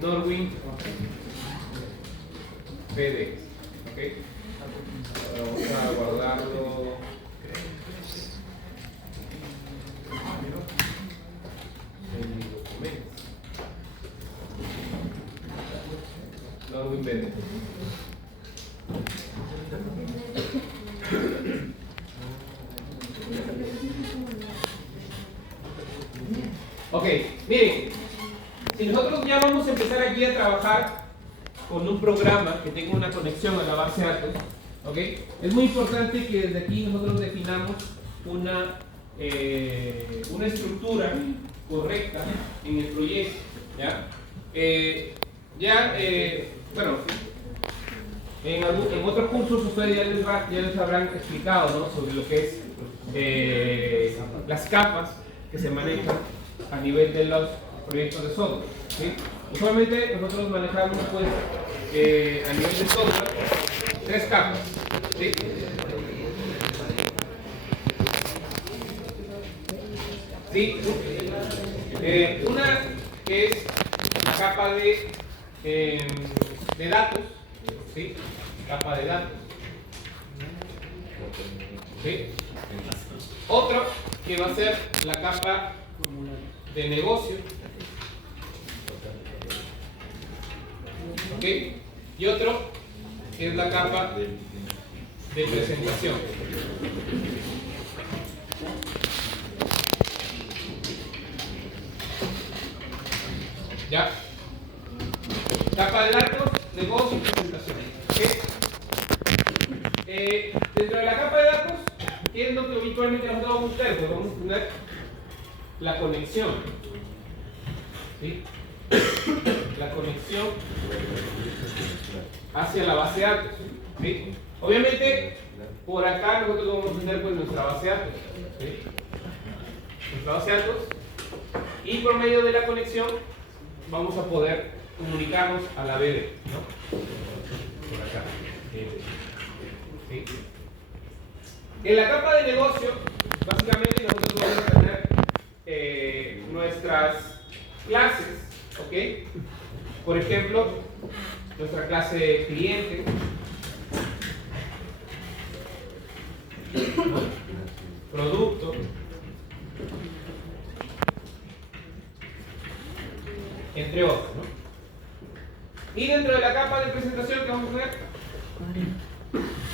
Norwin PDX. ¿Ok? Vamos a guardarlo. En mi documento. Norwin PDX. Ok, miren, si nosotros ya vamos a empezar aquí a trabajar con un programa que tenga una conexión a la base de datos, ¿ok? Es muy importante que desde aquí nosotros definamos una estructura correcta en el proyecto, ¿ya? Bueno, en otros cursos ustedes ya les habrán explicado, ¿no?, sobre lo que es las capas que se manejan a nivel de los proyectos de software, ¿sí? Usualmente nosotros manejamos, pues, a nivel de software, 3 capas, ¿sí? ¿Sí? Una que es la capa de datos, ¿sí? Capa de datos, ¿sí? Otro que va a ser la capa de negocio, ¿ok? Y otro que es la capa de presentación. ¿Ya? Capa de datos, negocio y presentación. ¿Okay? Dentro de la capa de datos, ¿qué es lo que habitualmente nosotros vamos a buscar? Pues vamos a tener la conexión. ¿Sí? La conexión hacia la base de datos. ¿Sí? Obviamente, por acá nosotros vamos a tener, pues, nuestra base de datos. ¿Sí? Nuestra base de datos. Y por medio de la conexión vamos a poder comunicarnos a la BD, ¿no? Por acá. ¿Sí? En la capa de negocio, básicamente nosotros vamos a tener nuestras clases, ¿ok? Por ejemplo, nuestra clase de cliente, ¿no?, producto, entre otros, ¿no? Y dentro de la capa de presentación, ¿qué vamos a tener?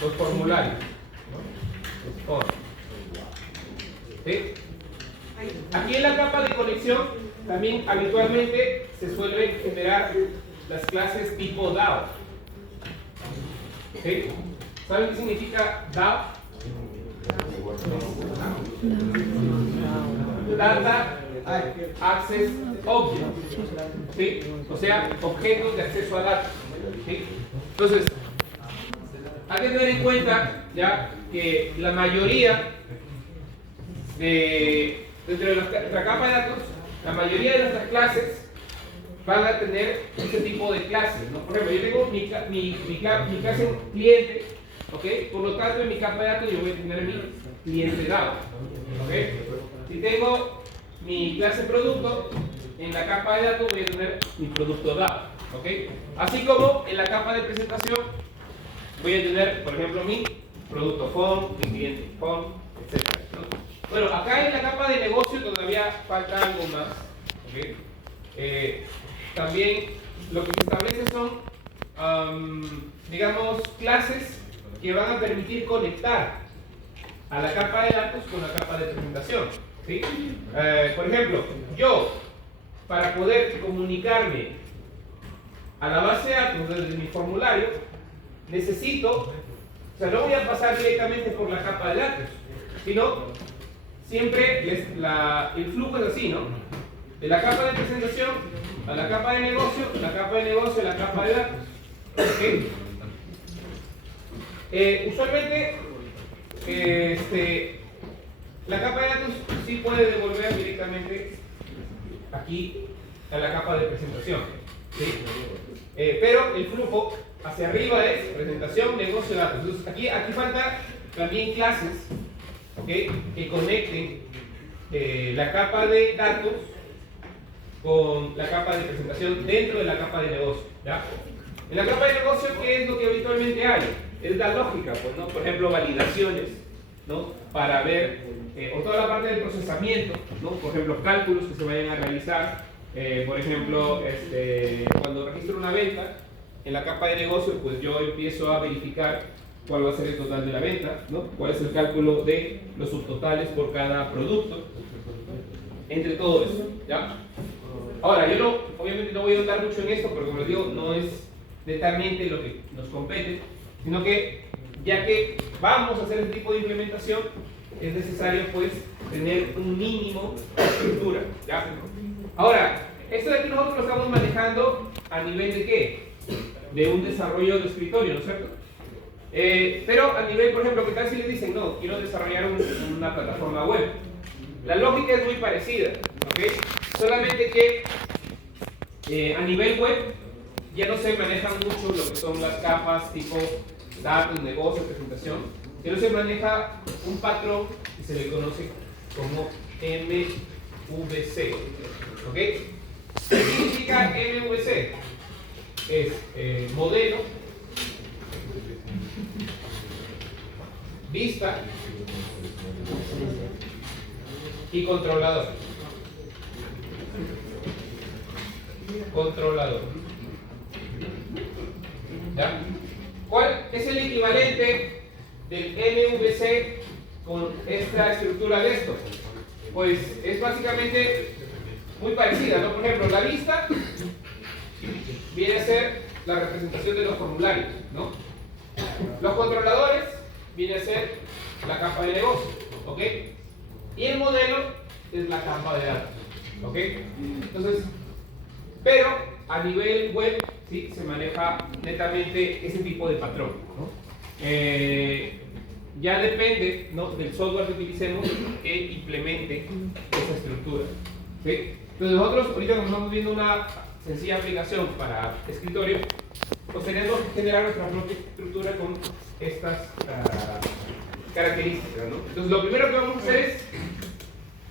Los formularios, ¿no? Los forms. ¿Sí? Aquí en la capa de conexión también habitualmente se suelen generar las clases tipo DAO. ¿Sí? ¿Saben qué significa DAO? Data Access Object. ¿Sí? O sea, objetos de acceso a datos. ¿Sí? Entonces, hay que tener en cuenta ya que la mayoría dentro de nuestra capa de datos, la mayoría de nuestras clases van a tener este tipo de clases, ¿no? Por ejemplo, yo tengo mi clase cliente, ¿ok? Por lo tanto, en mi capa de datos yo voy a tener mi cliente dado, ¿ok? Si tengo mi clase producto, en la capa de datos voy a tener mi producto dado, ¿ok? Así como en la capa de presentación voy a tener, por ejemplo, mi producto phone, mi cliente phone, etc., ¿no? Bueno, acá en la capa de negocio todavía falta algo más, ¿ok? También lo que se establece son, digamos, clases que van a permitir conectar a la capa de datos con la capa de presentación, ¿sí? Por ejemplo, yo, para poder comunicarme a la base de datos desde mi formulario, necesito, o sea, no voy a pasar directamente por la capa de datos, sino siempre el flujo es así, ¿no? De la capa de presentación a la capa de negocio, la capa de negocio a la capa de datos. ¿Okay? Usualmente, la capa de datos sí puede devolver directamente aquí a la capa de presentación, ¿sí? Pero el flujo hacia arriba es presentación, negocio, datos. Entonces aquí falta también clases, ¿okay?, que conecten la capa de datos con la capa de presentación dentro de la capa de negocio, ¿ya? En la capa de negocio, ¿qué es lo que habitualmente hay? Es la lógica, pues, ¿no? Por ejemplo, validaciones, ¿no? Para ver, o toda la parte del procesamiento, ¿no? Por ejemplo, cálculos que se vayan a realizar, por ejemplo, cuando registro una venta, en la capa de negocio, pues yo empiezo a verificar cuál va a ser el total de la venta, ¿no? Cuál es el cálculo de los subtotales por cada producto, entre todo eso, ¿ya? Ahora, yo no, obviamente no voy a ahondar mucho en esto, porque como les digo, no es netamente lo que nos compete, sino que ya que vamos a hacer este tipo de implementación, es necesario pues tener un mínimo de estructura, ¿ya? Ahora, esto de aquí nosotros lo estamos manejando a nivel de ¿qué? De un desarrollo de escritorio, ¿no es cierto? Pero a nivel, por ejemplo, ¿qué tal si les dicen, no, quiero desarrollar una plataforma web? La lógica es muy parecida, ¿ok? Solamente que a nivel web ya no se manejan mucho lo que son las capas tipo datos, negocio, presentación, sino se maneja un patrón que se le conoce como MVC, ¿ok? ¿Qué significa MVC? Es modelo, vista y controlador. ¿Ya? ¿Cuál es el equivalente del MVC con esta estructura de esto? Pues es básicamente muy parecida, ¿no? Por ejemplo, la vista viene a ser la representación de los formularios, ¿no? Los controladores viene a ser la capa de negocio, ¿ok? Y el modelo es la capa de datos, ¿ok? Entonces, pero a nivel web, ¿sí? Se maneja netamente ese tipo de patrón, ¿no? Ya depende, ¿no? Del software que utilicemos que implemente esa estructura, ¿sí? Entonces nosotros ahorita nos estamos viendo una sencilla aplicación para escritorio, pues tenemos que generar nuestra propia estructura con estas características, ¿no? Entonces lo primero que vamos a hacer es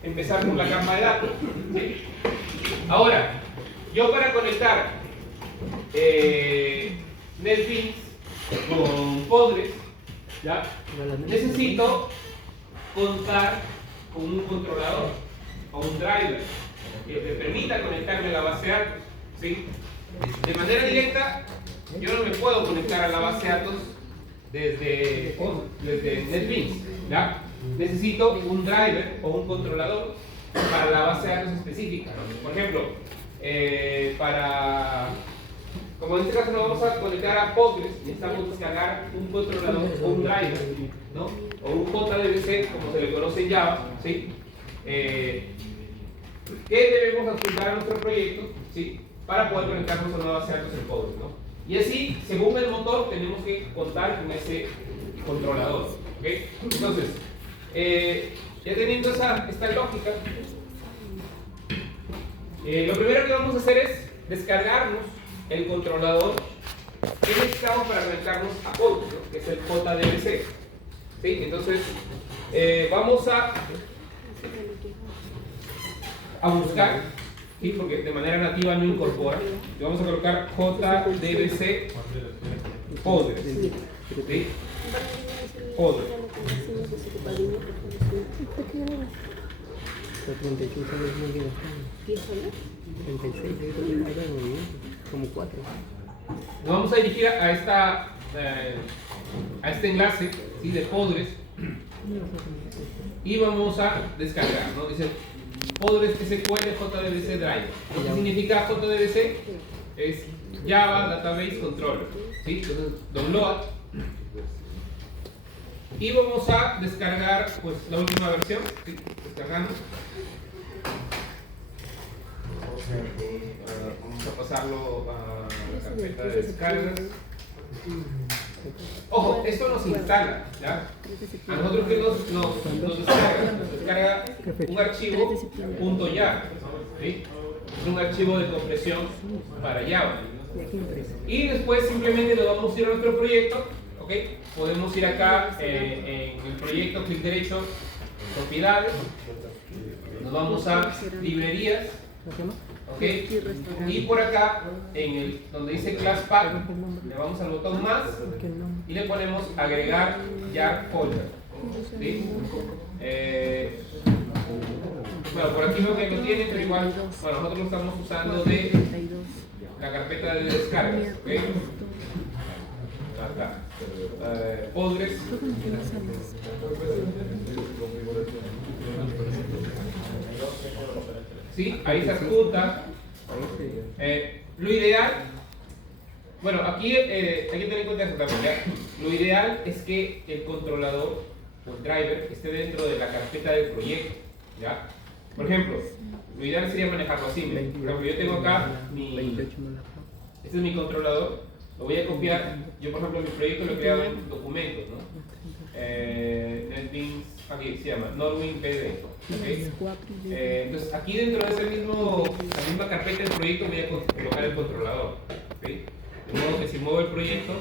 empezar con la capa de datos, ¿sí? Ahora, yo para conectar NetBeans con Postgres, ¿ya? Necesito contar con un controlador o un driver que me permita conectarme a la base de datos, ¿sí? De manera directa, yo no me puedo conectar a la base de datos desde NetBeans, ¿ya? Necesito un driver o un controlador para la base de datos específica, ¿no? Por ejemplo, como en este caso nos vamos a conectar a Postgres, necesitamos descargar un controlador o un driver, ¿no? O un JDBC, como se le conoce en Java, ¿sí? Que debemos adjuntar a nuestro proyecto, ¿sí? Para poder conectarnos a una base de datos en Postgres, ¿no? Y así, según el motor, tenemos que contar con ese controlador, ¿ok? Entonces, ya teniendo esta lógica, lo primero que vamos a hacer es descargarnos el controlador que necesitamos para conectarnos a Postgres, ¿no? Que es el JDBC, ¿sí? Entonces, vamos a buscar, ¿sí? Porque de manera nativa no incorpora, y vamos a colocar JDBC Postgres, ¿sí? Postgres. Los 36 años muy bien. ¿10 años? 36, como 4. Nos vamos a dirigir a este enlace, ¿sí? De Postgres y vamos a descargar, ¿no? Dice Postgres SQL JDBC Driver. ¿Qué significa JDBC? Es Java Database Controller, ¿sí? Entonces, download y vamos a descargar pues la última versión, ¿sí? Descargamos. Vamos a pasarlo a la carpeta de descargas. Ojo, esto nos instala, ¿ya? A nosotros que nos descarga un archivo .jar, ¿sí? Es un archivo de compresión para Java. Y después simplemente lo vamos a ir a nuestro proyecto, ¿ok? Podemos ir acá en el proyecto, clic derecho, propiedades, nos vamos a librerías, ¿ok? Y por acá, donde dice Class Path, le vamos al botón más y le ponemos agregar Jar Folder. ¿Sí? Bueno, por aquí veo que lo tiene, pero igual, bueno, nosotros lo estamos usando de la carpeta de descargas, ¿ok? Acá, Postgres. Sí, ahí se adjunta. Lo ideal, bueno, aquí hay que tener en cuenta eso también, ¿ya? Lo ideal es que el controlador o el driver esté dentro de la carpeta del proyecto, ¿ya? Por ejemplo, lo ideal sería manejarlo así. Por ejemplo, yo tengo acá este es mi controlador, lo voy a copiar. Yo, por ejemplo, mi proyecto lo he creado en documentos, ¿no? NetBeans, aquí se llama Norwin PD. ¿Okay? Entonces, aquí dentro de la misma carpeta del proyecto voy a colocar el controlador. ¿Okay? De modo que si muevo el proyecto,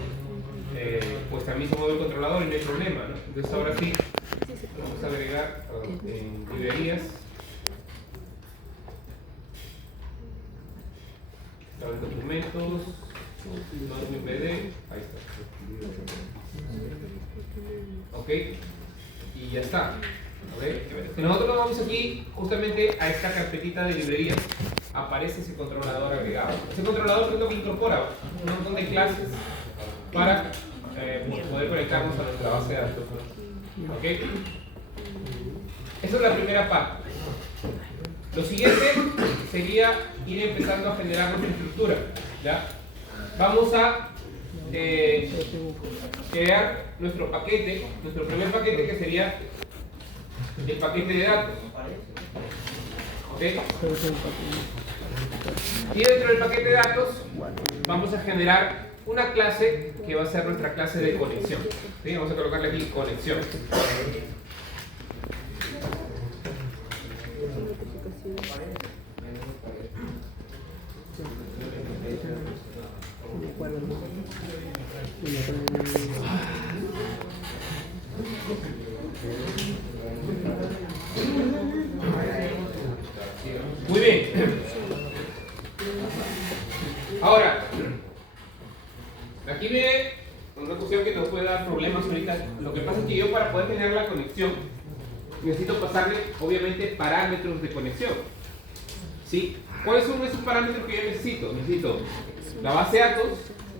pues también se mueve el controlador y no hay problema, ¿no? Entonces, ahora sí, vamos a agregar en librerías. Los documentos, Norwin PD, ahí está. Ok, y ya está. ¿Okay? Si nosotros nos vamos aquí justamente a esta carpetita de librerías, aparece ese controlador agregado. Ese controlador es lo que incorpora un montón de clases para poder conectarnos a nuestra base de datos. ¿Ok? Esa es la primera parte. Lo siguiente sería ir empezando a generar nuestra estructura, ¿ya? Vamos a crear nuestro primer paquete, que sería el paquete de datos. ¿Ok? Y dentro del paquete de datos vamos a generar una clase que va a ser nuestra clase de conexión. ¿Sí? Vamos a colocarle aquí conexión. Muy bien. Ahora, aquí viene una cuestión que nos puede dar problemas ahorita. Lo que pasa es que yo, para poder generar la conexión, necesito pasarle, obviamente, parámetros de conexión. ¿Sí? ¿Cuáles son esos parámetros que yo necesito? Necesito la base de datos,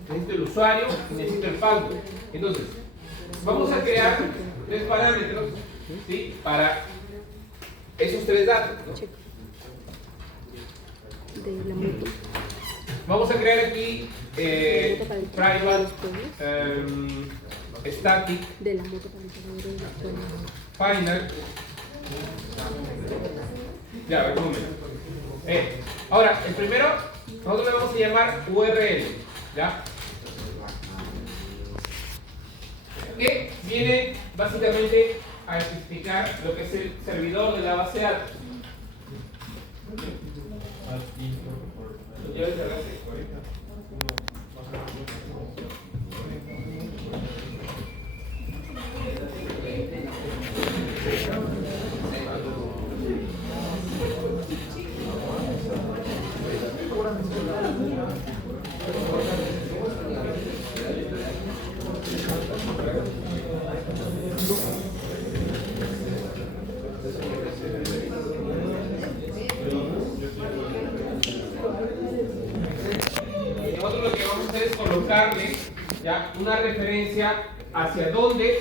necesito el usuario y necesito el password. Entonces, vamos a crear 3 parámetros, ¿sí? Para esos 3 datos, ¿no? Vamos a crear aquí private, static, final. Ya, a ver, un momento. Ahora, el primero, nosotros le vamos a llamar URL, ¿ya? Que viene básicamente a especificar lo que es el servidor de la base de datos. Nosotros lo que vamos a hacer es colocarle ya una referencia hacia dónde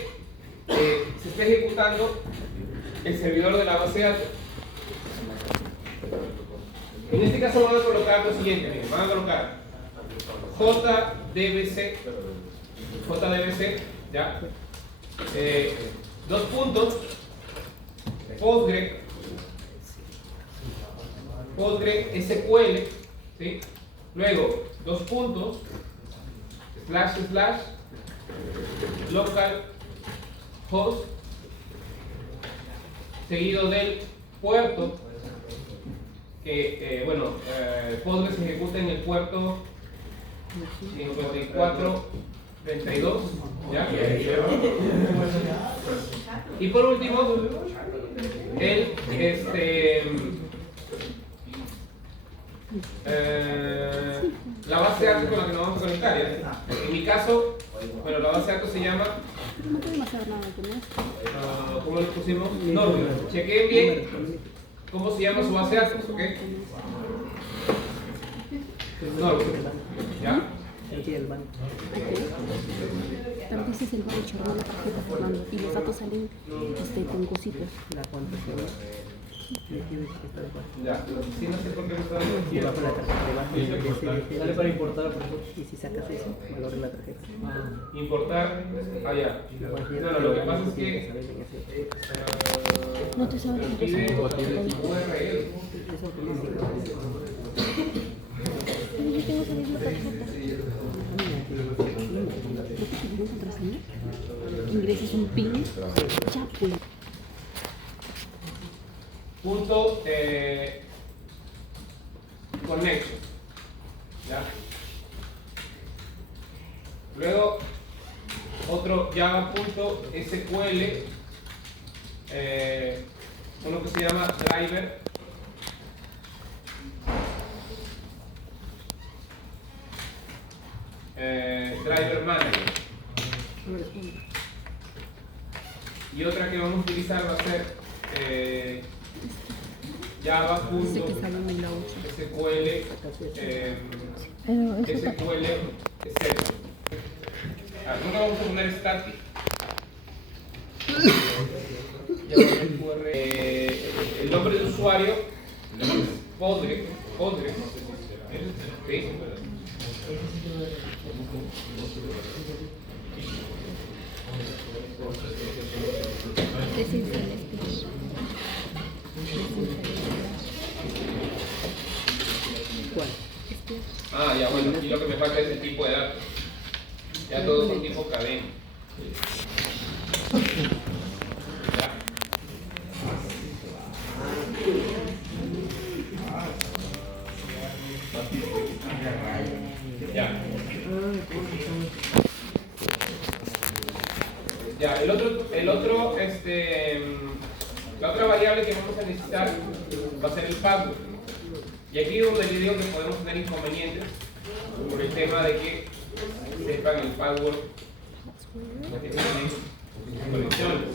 se está ejecutando el servidor de la base de datos. En este caso van a colocar lo siguiente, miren, van a colocar JDBC, ya, 2 puntos, Postgre SQL, ¿sí? Luego 2 puntos, / local host, seguido del puerto, que Postgre se ejecuta en el puerto 5432, ¿ya? Y por último, la base de datos con la que nos vamos a conectar. ¿Ya? En mi caso, bueno, la base de datos se llama, No podemos hacer nada con esto. ¿cómo lo pusimos? Norvio. Chequeen bien cómo se llama su base de datos, ¿ok? Norvio. ¿Ya? Aquí el banco. También ese es el voucher, no la tarjeta, Fernando. Y los datos salen con cositas. La cuenta se va. Y aquí ves que está de acuerdo. Ya. Sí, no sé por qué me estaba Y va con la tarjeta de banco. Sale para importar, por ejemplo. Y si sacas eso, valor de la tarjeta. importar. Ah, ya. No, lo que pasa es que No te sabes lo que pide es. URL. Es automático. Yo tengo esa misma tarjeta. ¿No te pidieron contraseña? Ingresas un PIN. Ya, pues. Punto connection. ¿Ya? Luego otro java.sql, uno que se llama driver. Driver manager. Y otra que vamos a utilizar va a ser Sé que sale en la usa. java.sql Pero eso SQL set. Nunca vamos a poner static. El nombre de usuario es Podre, no sé si será. ¿Sí? ¿Cuál? Ah, ya, bueno, aquí lo que me falta es el tipo de datos. Ya todos son tipo cadena. Ya. Ya. Ya, la otra variable que vamos a necesitar va a ser el password. Y aquí es donde yo digo que podemos tener inconvenientes por el tema de que sepan el password que tienen conexiones.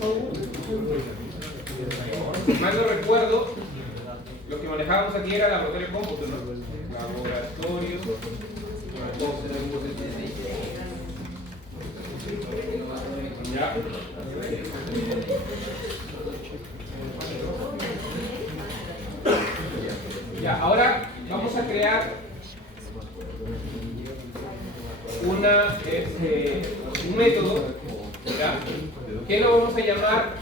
Si mal no recuerdo, lo que manejábamos aquí era laboratorio de cómputo, ¿no? Laboratorio. Ya. Ya, ahora vamos a crear un método, ¿ya? Que lo vamos a llamar,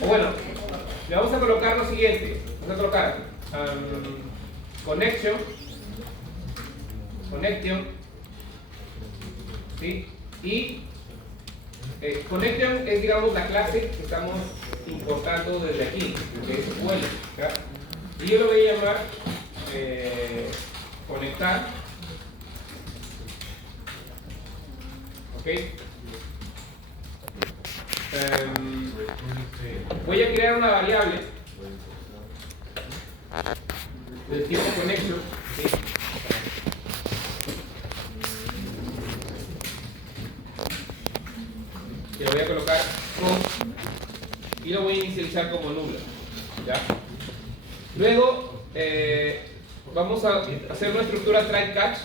bueno, le vamos a colocar lo siguiente, vamos a colocar connection, ¿sí? Y connection es, digamos, la clase que estamos importando desde aquí, que es SQL, ¿ya? Y yo lo voy a llamar conectar, ¿ok? Voy a crear una variable del tipo connection, ¿sí? Que lo voy a colocar con y lo voy a inicializar como nula, ¿ya? Luego vamos a hacer una estructura try catch.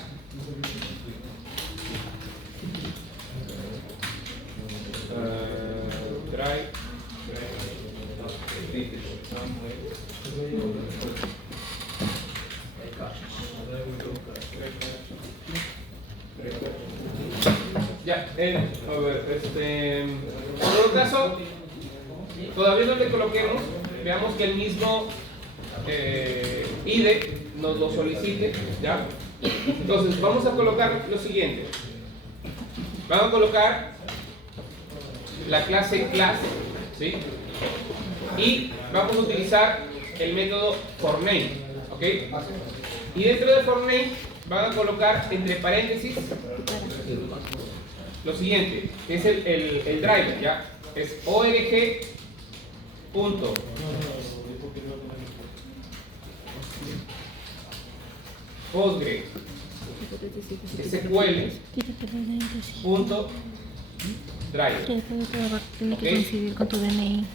Ya, a ver, en todo caso, todavía no le coloquemos, veamos que el mismo IDE nos lo solicite, ¿ya? Entonces, vamos a colocar lo siguiente. Vamos a colocar la clase class, ¿sí? Y vamos a utilizar el método forName, ¿ok? Y dentro de forName van a colocar entre paréntesis lo siguiente, que es el driver, ¿ya? Es org punto Postgre SQL punto driver. Tiene que Ok. coincidir con tu DNI.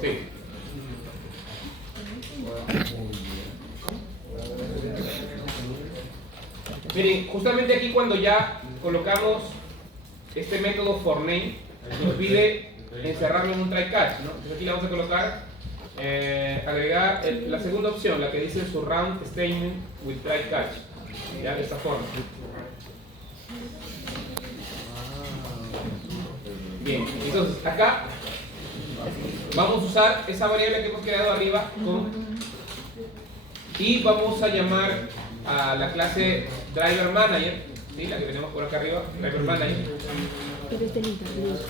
Sí. Miren, justamente aquí cuando ya colocamos este método forName, nos pide encerrarlo en un try catch, ¿no? Entonces aquí le vamos a colocar, agregar la segunda opción, la que dice surround statement with try catch, ya de esta forma. Bien, entonces acá vamos a usar esa variable que hemos creado arriba y vamos a llamar a la clase driver manager, ¿sí? La que tenemos por acá arriba, driver manager, Pero es del internet.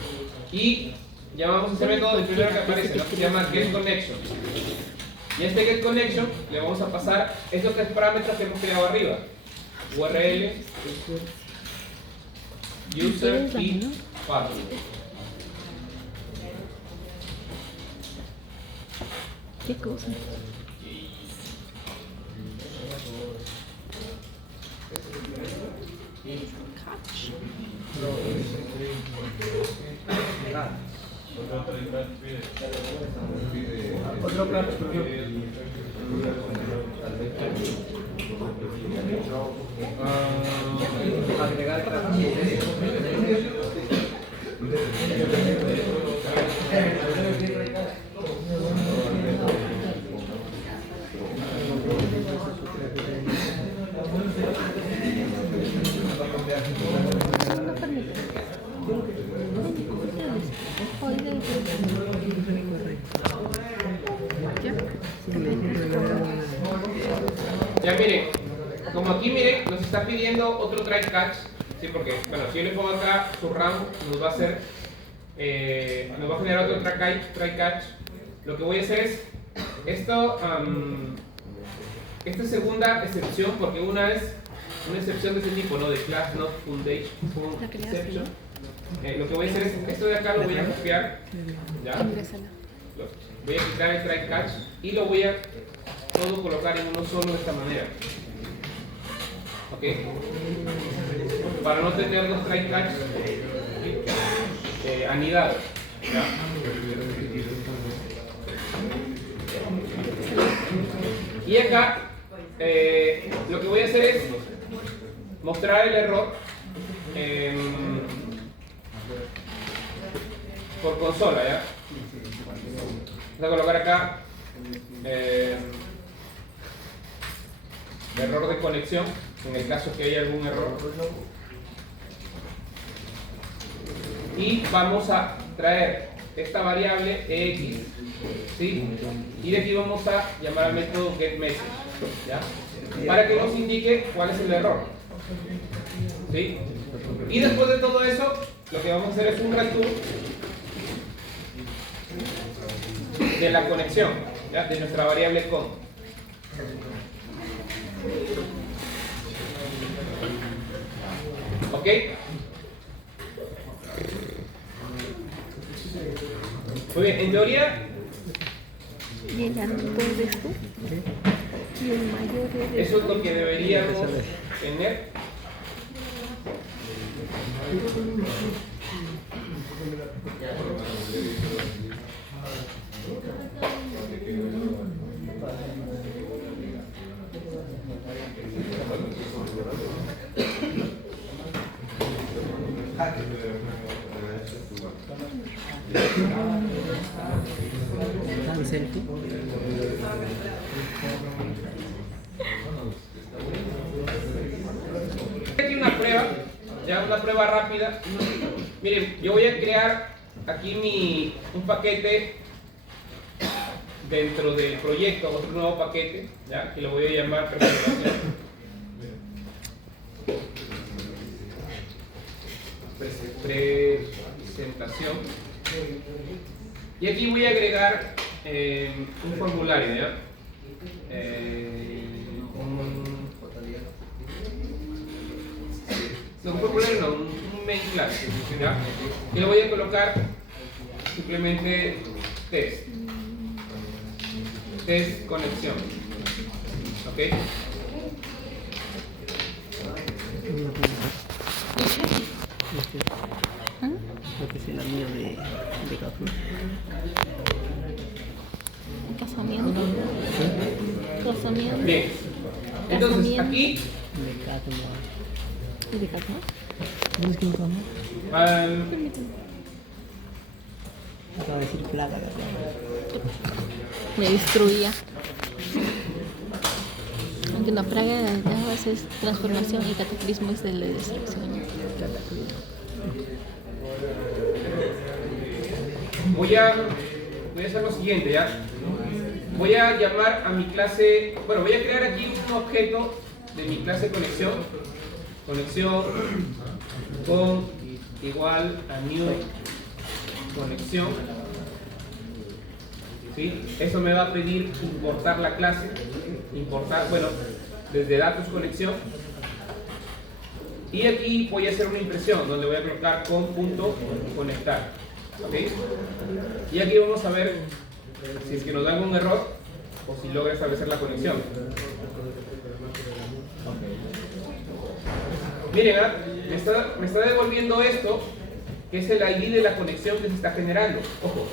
y llamamos ese método, el primero que aparece, ¿no? Que se llama getConnection. Y a este getConnection le vamos a pasar estos tres parámetros que hemos creado arriba: URL, user y password. ¿Qué cosa? Catch. Otro plato, agregar Ya miren, como aquí miren, nos está pidiendo otro try catch, ¿sí? Porque, bueno, si yo le pongo acá surround, nos va a hacer, nos va a generar otro try catch. Lo que voy a hacer es, esta segunda excepción, porque una es una excepción de ese tipo, ¿no? De class not foundation exception. Lo que voy a hacer es, esto de acá lo voy a copiar, ¿ya? Voy a quitar el try catch y lo voy a todo colocar en uno solo de esta manera. ¿Ok? Para no tener los try catch anidados. ¿Ya? Y acá lo que voy a hacer es mostrar el error por consola, ¿ya? Voy a colocar acá error de conexión, en el caso que haya algún error. Y vamos a traer esta variable x, ¿sí? Y de aquí vamos a llamar al método getMessage, ¿ya? Para que nos indique cuál es el error, ¿sí? Y después de todo eso, lo que vamos a hacer es un return de la conexión, ¿ya? De nuestra variable con. ¿Ok? Muy bien, en teoría ¿Y el antipo de esto? ¿Y el mayor de eso es lo que deberíamos tener. selfie. Aquí una prueba, ya una prueba rápida. Miren, yo voy a crear aquí un paquete dentro del proyecto, otro nuevo paquete, ya, que lo voy a llamar presentación. Y aquí voy a agregar un formulario, ¿ya? Un formulario no, un main class, ¿ya? Y lo voy a colocar simplemente test. Test conexión. ¿Ok? Creo que es el amigo de Gafu. Casamiento. Casamiento. Bien. Entonces, aquí De Catmo. ¿Y de casa? ¿No es quién come? Permíteme. Acaba de decir plaga, ¿verdad? Me destruía. Aunque una plaga de las llaves es transformación y cataclismo es de la destrucción. Cataclismo. voy a hacer lo siguiente, ¿ya? Voy a llamar a mi clase, bueno, voy a crear aquí un objeto de mi clase conexión. Conexión con igual a new conexión. ¿Sí? Eso me va a pedir importar la clase, importar, bueno, desde datos conexión. Y aquí voy a hacer una impresión donde voy a colocar con punto conectar. ¿Ok? Y aquí vamos a ver si es que nos da algún error o si logra establecer la conexión. Miren, me está devolviendo esto, que es el ID de la conexión que se está generando. Ojo,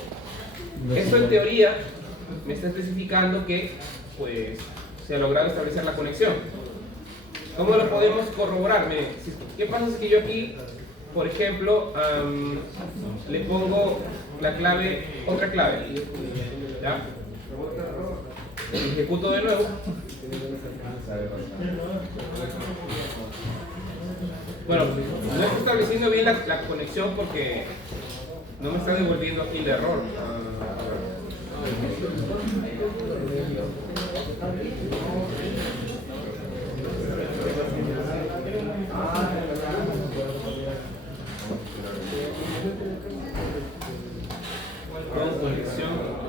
esto en teoría me está especificando que pues se ha logrado establecer la conexión. ¿Cómo lo podemos corroborar? Miren, ¿qué pasa si yo aquí, por ejemplo, le pongo la clave, otra clave? ¿Ya? Ejecuto de nuevo. Bueno, no estoy estableciendo bien la conexión porque no me está devolviendo aquí el error. Con conexión.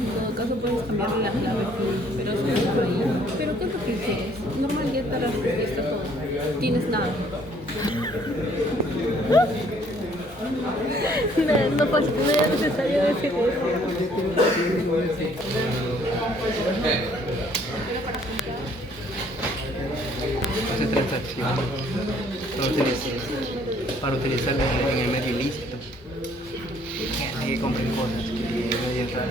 En todo caso puedes cambiarle la clave, pero eso no es por ahí. Pero ¿qué es lo que quieres? Normal, ya te la respuesta todo. Tienes nada. No es necesario decir eso. Hace transacción para utilizarlo en el medio ilícito. Hay que comprar cosas que no llegan.